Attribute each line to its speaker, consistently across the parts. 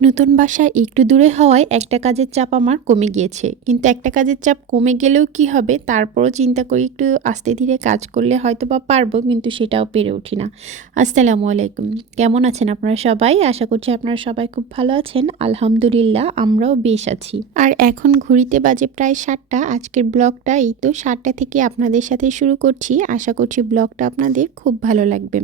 Speaker 1: নতুন বাসায় একটু দূরে হওয়ায় একটা কাজের চাপ আমার কমে গিয়েছে। কিন্তু একটা কাজের চাপ কমে গেলেও কি হবে, তারপরও চিন্তা করি একটু আস্তে ধীরে কাজ করলে হয়তো বা পারব, কিন্তু সেটাও পেরে উঠি না। আসসালামু আলাইকুম। কেমন আছেন আপনারা সবাই? আশা করছি আপনারা সবাই খুব ভালো আছেন। আলহামদুলিল্লাহ, আমরাও বেশ আছি। আর এখন ঘড়িতে বাজে প্রায় সাতটা। আজকের ব্লগটা এই তো সাতটা থেকে আপনাদের সাথে শুরু করছি। আশা করছি ব্লগটা আপনাদের খুব ভালো লাগবে।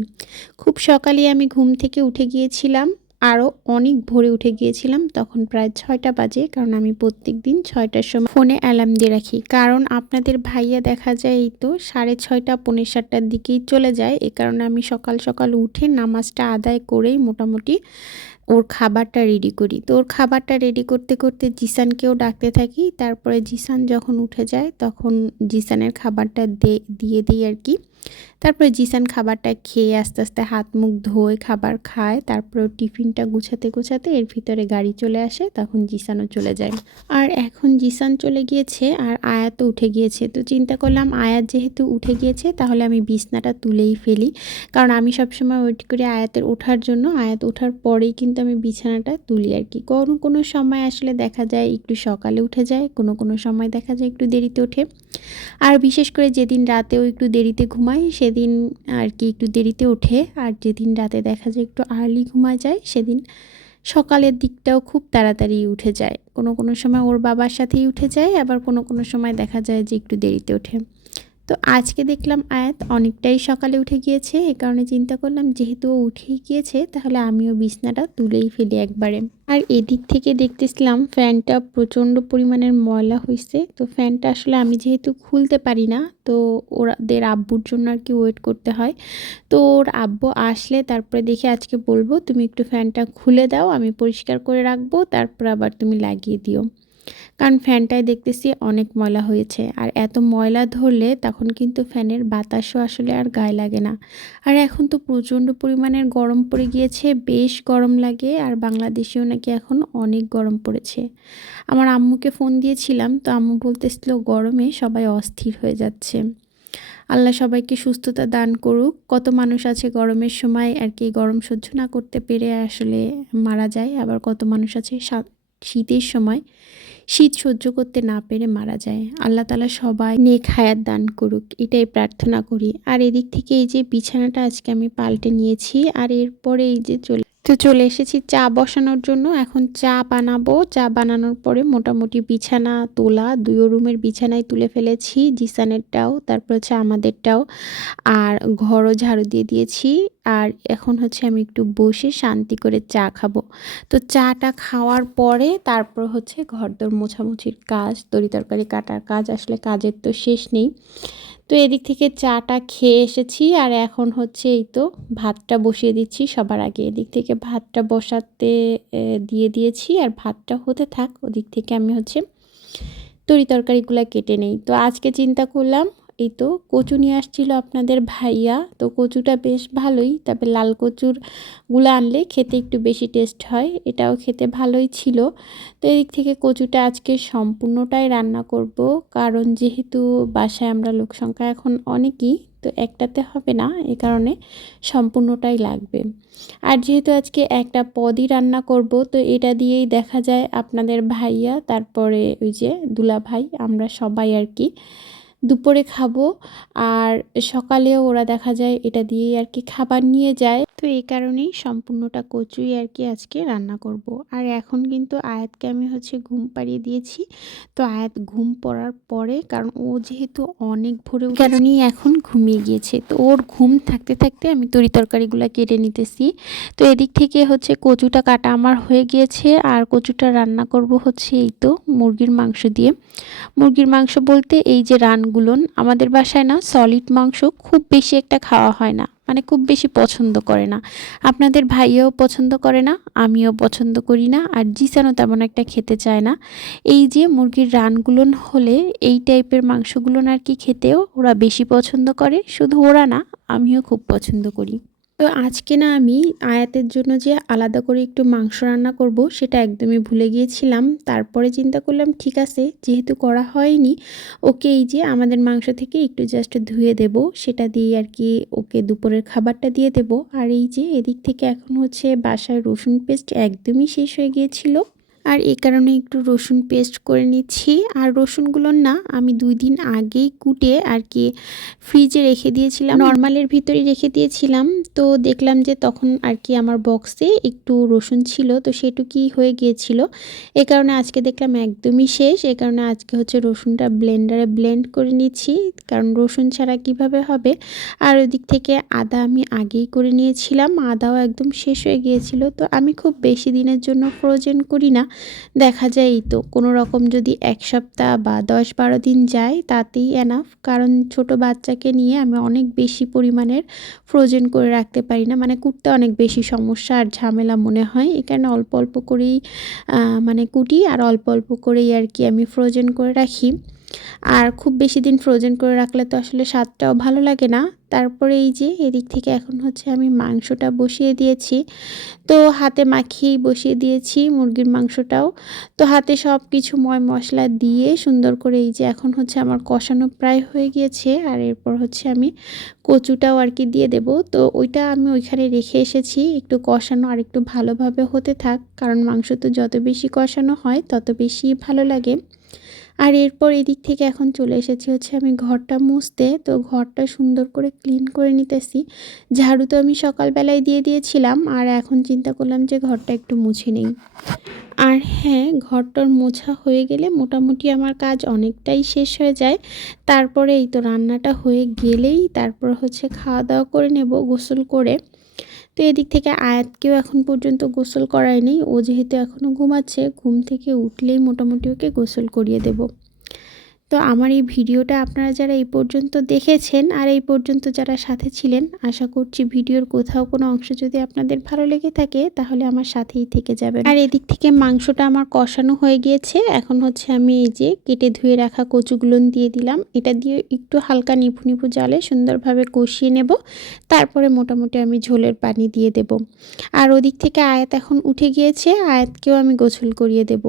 Speaker 1: খুব সকালে আমি ঘুম থেকে উঠে গিয়েছিলাম। আরও অনেক ভোরে উঠে গিয়েছিলাম, তখন প্রায় ছয়টা বাজে, কারণ আমি প্রত্যেক দিন ছয়টার সময় ফোনে অ্যালার্ম দিয়ে রাখি। কারণ আপনাদের ভাইয়া দেখা যায় এই তো সাড়ে ছয়টা পনেরো সাতটার দিকেই চলে যায়। এ কারণে আমি সকাল সকাল উঠে নামাজটা আদায় করেই মোটামুটি ওর খাবারটা রেডি করি। তো ওর খাবারটা রেডি করতে করতে জিসানকেও ডাকতে থাকি। তারপরে জিসান যখন উঠে যায়, তখন জিসানের খাবারটা দিয়ে দিই আর কি। তারপরে জিসান খাবারটা খেয়ে আস্তে আস্তে হাত মুখ ধোয়, খাবার খায়। তারপরে টিফিনটা গুছাতে গুছাতে এর ভিতরে গাড়ি চলে আসে, তখন জিসানও চলে যায়। আর এখন জিসান চলে গিয়েছে আর আয়াতও উঠে গিয়েছে। তো চিন্তা করলাম, আয়াত যেহেতু উঠে গিয়েছে, তাহলে আমি বিছনাটা তুলেই ফেলি। কারণ আমি সবসময় ওয়েট করি আয়াতের ওঠার জন্য। আয়াত ওঠার পরেই কিন্তু আমি বিছানাটা তুলি আর কি। কোনো কোনো সময় আসলে দেখা যায় একটু সকালে উঠে যায়, কোনো কোনো সময় দেখা যায় একটু দেরিতে ওঠে। আর বিশেষ করে যেদিন রাতেও একটু দেরিতে ঘুমাই, সেদিন আর কি একটু দেরিতে ওঠে। আর যেদিন রাতে দেখা যায় একটু আর্লি ঘুমা যায়, সেদিন সকালের দিকটাও খুব তাড়াতাড়ি উঠে যায়। কোনো কোনো সময় ওর বাবার সাথেই উঠে যায়, আবার কোনো কোনো সময় দেখা যায় যে একটু দেরিতে ওঠে। তো আজকে দেখলাম আয়াত অনেকটাই সকালে উঠে গিয়েছে, এ কারণে চিন্তা করলাম যেহেতু ও উঠেই গিয়েছে, তাহলে আমিও বিছনাটা তুলেই ফেলি একবারে। আর এদিক থেকে দেখতেছিলাম ফ্যানটা প্রচণ্ড পরিমাণের ময়লা হয়েছে তো ফ্যানটা আসলে আমি যেহেতু খুলতে পারি না, তো ওদের আব্বুর জন্য আর কি ওয়েট করতে হয়। তো ওর আব্বু আসলে তারপরে দেখে আজকে বলব, তুমি একটু ফ্যানটা খুলে দাও, আমি পরিষ্কার করে রাখব, তারপর আবার তুমি লাগিয়ে দিও। কারণ ফ্যানটায় দেখতেছি অনেক ময়লা হয়েছে। আর এত ময়লা ধরলে তখন কিন্তু ফ্যানের বাতাসও আসলে আর গায়ে লাগে না। আর এখন তো প্রচণ্ড পরিমাণের গরম পড়ে গিয়েছে, বেশ গরম লাগে, আর বাংলাদেশেও নাকি এখন অনেক গরম পড়েছে। আমার আম্মুকে ফোন দিয়েছিলাম, তো আম্মু বলতেছিল, গরমে সবাই অস্থির হয়ে যাচ্ছে। আল্লাহ সবাইকে সুস্থতা দান করুক। কত মানুষ আছে গরমের সময়, আর কি গরম সহ্য না করতে পেরে আসলে মারা যায়, আবার কত মানুষ আছে শীতের সময়। শীত সহ্য করতে না পেরে মারা যায়। আল্লাহ তালা সবাই নেক হায়াত দান করুক, এটাই প্রার্থনা করি। আর এদিক থেকে এই যে বিছানাটা আজকে আমি পাল্টে নিয়েছি, আর এরপরে এই যে চলে তো চলে এসেছি চা বসানোর জন্য। এখন চা বানাবো। চা বানানোর পরে মোটামুটি বিছানা, তোলা দুয়ো রুমের বিছানায় তুলে ফেলেছি। জিসানেরটাও, তারপর হচ্ছে আমাদেরটাও। আর ঘরও ঝাড়ু দিয়ে দিয়েছি। আর এখন হচ্ছে আমি একটু বসে শান্তি করে চা খাব। তো চাটা খাওয়ার পরে তারপর হচ্ছে ঘরদোর মোছামুছির কাজ, তরি তরকারি কাটার কাজ। আসলে কাজের তো শেষ নেই। তো এদিক থেকে চাটা খেয়ে এসেছি আর এখন হচ্ছে এই তো ভাতটা বসিয়ে দিচ্ছি সবার আগে। এদিক থেকে ভাতটা বসাতে দিয়ে দিয়েছি আর ভাতটা হতে থাক, ওদিক থেকে আমি হচ্ছে তরি তরকারিগুলো কেটে নেই। তো আজকে চিন্তা করলাম এই তো কচু নিয়ে আসছিল আপনাদের ভাইয়া। তো কচুটা বেশ ভালোই, তবে লাল কচুরগুলো আনলে খেতে একটু বেশি টেস্ট হয়, এটাও খেতে ভালোই ছিল। তো এদিক থেকে কচুটা আজকে সম্পূর্ণটাই রান্না করব, কারণ যেহেতু বাসায় আমরা লোক সংখ্যা এখন অনেকই, তো একটাতে হবে না, এ কারণে সম্পূর্ণটাই লাগবে। আর যেহেতু আজকে একটা পদই রান্না করব, তো এটা দিয়েই দেখা যায় আপনাদের ভাইয়া, তারপরে ওই যে দুলা ভাই আমরা সবাই আর কি। দুপুরে খাব। আর সকালেও ওরা দেখা যায় এটা দিয়েই আর কি খাবার নিয়ে যায়। তো এই কারণেই সম্পূর্ণটা কচুই আর কি আজকে রান্না করব। আর এখন কিন্তু আয়াতকে আমি হচ্ছে ঘুম পাড়িয়ে দিয়েছি। তো আয়াত ঘুম পড়ার পরে, কারণ ও যেহেতু অনেক ভোরে কারণেই এখন ঘুমিয়ে গিয়েছে। তো ওর ঘুম থাকতে থাকতে আমি তরি তরকারিগুলো কেটে নিতেছি। তো এদিক থেকে হচ্ছে কচুটা কাটা আমার হয়ে গিয়েছে। আর কচুটা রান্না করব হচ্ছে এই তো মুরগির মাংস দিয়ে। মুরগির মাংস বলতে এই যে রানগুলোন, আমাদের বাসায় না সলিড মাংস খুব বেশি একটা খাওয়া হয় না। মানে খুব বেশি পছন্দ করে না। আপনাদের ভাইয়াও পছন্দ করে না, আমিও পছন্দ করি না, আর জিসানও তেমন একটা খেতে চায় না। এই যে মুরগির রানগুলো হলে এই টাইপের মাংসগুলো আর কি খেতেও ওরা বেশি পছন্দ করে, শুধু ওরা না, আমিও খুব পছন্দ করি। তো আজকে না আমি আয়াতের জন্য যে আলাদা করে একটু মাংস রান্না করব, সেটা একদমই ভুলে গিয়েছিলাম। তারপরে চিন্তা করলাম, ঠিক আছে, যেহেতু করা হয়নি, ওকে এই যে আমাদের মাংস থেকে একটু জাস্ট ধুয়ে দেব। সেটা দিয়ে আর কি ওকে দুপুরের খাবারটা দিয়ে দেব। আর এই যে এদিক থেকে এখন হচ্ছে বাসায় রসুন পেস্ট একদমই শেষ হয়ে গিয়েছিল। আর এই কারণে একটু রসুন পেস্ট করে নিচ্ছি। আর রসুনগুলো না আমি দুই দিন আগেই কুটে আর কি ফ্রিজে রেখে দিয়েছিলাম। নর্মালের ভিতরে রেখে দিয়েছিলাম। তো দেখলাম যে তখন আর কি আমার বক্সে একটু রসুন ছিল, তো সেটুকুই হয়ে গিয়েছিল। এ কারণে আজকে দেখলাম একদমই শেষ। এ কারণে আজকে হচ্ছে রসুনটা ব্লেন্ডারে ব্লেন্ড করে নিচ্ছি। কারণ রসুন ছাড়া কীভাবে হবে? আর ওদিক থেকে আদা আমি আগেই করে নিয়েছিলাম। আদাও একদম শেষ হয়ে গিয়েছিল। তো আমি খুব বেশি দিনের জন্য ফ্রোজেন করি না। দেখা যায় তো। কোনো রকম যদি এক সপ্তাহ বা দশ বারো দিন যায়, তাতেই এনাফ কারণ ছোট বাচ্চাকে নিয়ে আমি অনেক বেশি পরিমাণের ফ্রোজেন করে রাখতে পারি না। মানে কুটতে অনেক বেশি সমস্যা আর ঝামেলা মনে হয়। এখানে অল্প অল্প করেই মানে কুটি আর অল্প অল্প করেই আর কি আমি ফ্রোজেন করে রাখি। আর খুব বেশি দিন ফ্রোজেন করে রাখলে তো আসলে স্বাদটাও ভালো লাগে না। তারপরে এই যে, এদিক থেকে এখন হচ্ছে আমি মাংসটা বসিয়ে দিয়েছি। তো হাতে মাখিয়েই বসিয়ে দিয়েছি মুরগির মাংসটাও। তো হাতে সব কিছু ময় মশলা দিয়ে সুন্দর করে এই যে, এখন হচ্ছে আমার কষানো প্রায় হয়ে গিয়েছে। আর এরপর হচ্ছে আমি কচুটাও আর কি দিয়ে দেব। তো ওইটা আমি ওইখানে রেখে এসেছি। একটু কষানো আর একটু ভালোভাবে হতে থাক। কারণ মাংস তো যত বেশি কষানো হয়, তত বেশি ভালো লাগে। আর এরপর এদিক থেকে এখন চলে এসেছি হচ্ছে আমি ঘরটা মুছতে। তো ঘরটা সুন্দর করে ক্লিন করে নিতেছি। ঝাড়ু তো আমি সকালবেলায় দিয়ে দিয়েছিলাম আর এখন চিন্তা করলাম যে ঘরটা একটু মুছে নেই। আর হ্যাঁ ঘরটার মোছা হয়ে গেলে মোটামুটি আমার কাজ অনেকটাই শেষ হয়ে যায়। তারপরে এই তো রান্নাটা হয়ে গেলেই তারপর হচ্ছে খাওয়া দাওয়া করে নেব গোসল করে। তো এদিক থেকে আয়াতকেও এখন পর্যন্ত গোসল করাই নেই ও যেহেতু এখনও ঘুমাচ্ছে, ঘুম থেকে উঠলেই মোটামুটি ওকে গোসল করিয়ে দেব। তো আমার এই ভিডিওটা আপনারা যারা এই পর্যন্ত দেখেছেন আর এই পর্যন্ত যারা সাথে ছিলেন, আশা করছি ভিডিওর কোথাও কোনো অংশ যদি আপনাদের ভালো লেগে থাকে, তাহলে আমার সাথেই থেকে যাবেন। আর এদিক থেকে মাংসটা আমার কষানো হয়ে গিয়েছে। এখন হচ্ছে আমি এই যে কেটে ধুয়ে রাখা কচুগুলো দিয়ে দিলাম। এটা দিয়ে একটু হালকা নিভু নিভু জালে সুন্দরভাবে কষিয়ে নেব। তারপরে মোটামুটি আমি ঝোলের পানি দিয়ে দেব। আর ওদিক থেকে আয়াত এখন উঠে গিয়েছে। আয়াতকেও আমি গোসল করিয়ে দেব।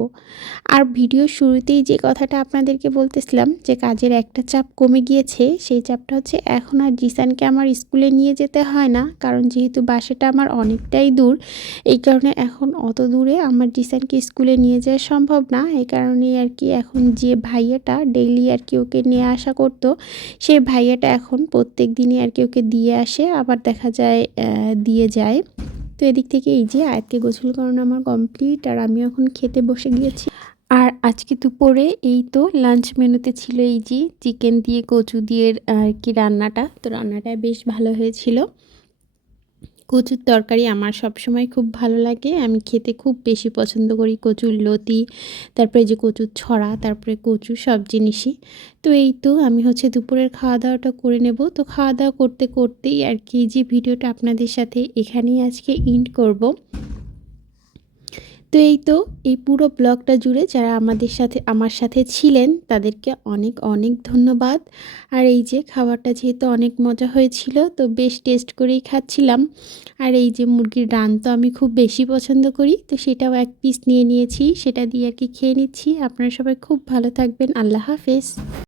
Speaker 1: আর ভিডিও শুরুতেই যে কথাটা আপনাদেরকে বলতেছিলাম বলেছিলাম যে কাজের একটা চাপ কমে গিয়েছে, সেই চাপটা হচ্ছে এখন আর জিসানকে আমার স্কুলে নিয়ে যেতে হয় না, কারণ যেহেতু বাসাটা আমার অনেকটাই দূর, এই কারণে এখন অত দূরে আমার জিসানকে স্কুলে নিয়ে যাওয়া সম্ভব না, এই কারণে আর কি এখন যে ভাইয়াটা ডেইলি আর কি ওকে নিয়ে আসা করতো সেই ভাইয়াটা এখন প্রত্যেক দিনই আর কি ওকে দিয়ে আসে, আবার দেখা যায় দিয়ে যায়। তো এদিক থেকে এই যে আয়াতকে গোসল করানো আমার কমপ্লিট আর আমি এখন খেতে বসে গিয়েছি। আজকে দুপুরে এই তো লাঞ্চ মেনুতে ছিল এই যে চিকেন দিয়ে, কচু দিয়ে আর কি রান্নাটা। তো রান্নাটা বেশ ভালো হয়েছিল। কচুর তরকারি আমার সবসময় খুব ভালো লাগে। আমি খেতে খুব বেশি পছন্দ করি কচুর লতি, তারপরে যে কচুর ছড়া, তারপরে কচু সব জিনিসই। তো এই তো আমি হচ্ছে দুপুরের খাওয়া দাওয়াটা করে নেব। তো খাওয়া দাওয়া করতে করতেই আর কি যে ভিডিওটা আপনাদের সাথে এখানেই আজকে ইন্ড করব। তো এই তো, এই পুরো ব্লগটা জুড়ে যারা আমাদের সাথে, আমার সাথে ছিলেন, তাদেরকে অনেক অনেক ধন্যবাদ। আর এই যে খাবারটা যেহেতু অনেক মজা হয়েছিল, তো বেশ টেস্ট করেই খাচ্ছিলাম। আর এই যে মুরগির রান তো আমি খুব বেশি পছন্দ করি, তো সেটাও এক পিস নিয়ে নিয়েছি, সেটা দিয়ে আর কি খেয়ে নিচ্ছি। আপনারা সবাই খুব ভালো থাকবেন, আল্লাহ হাফেজ।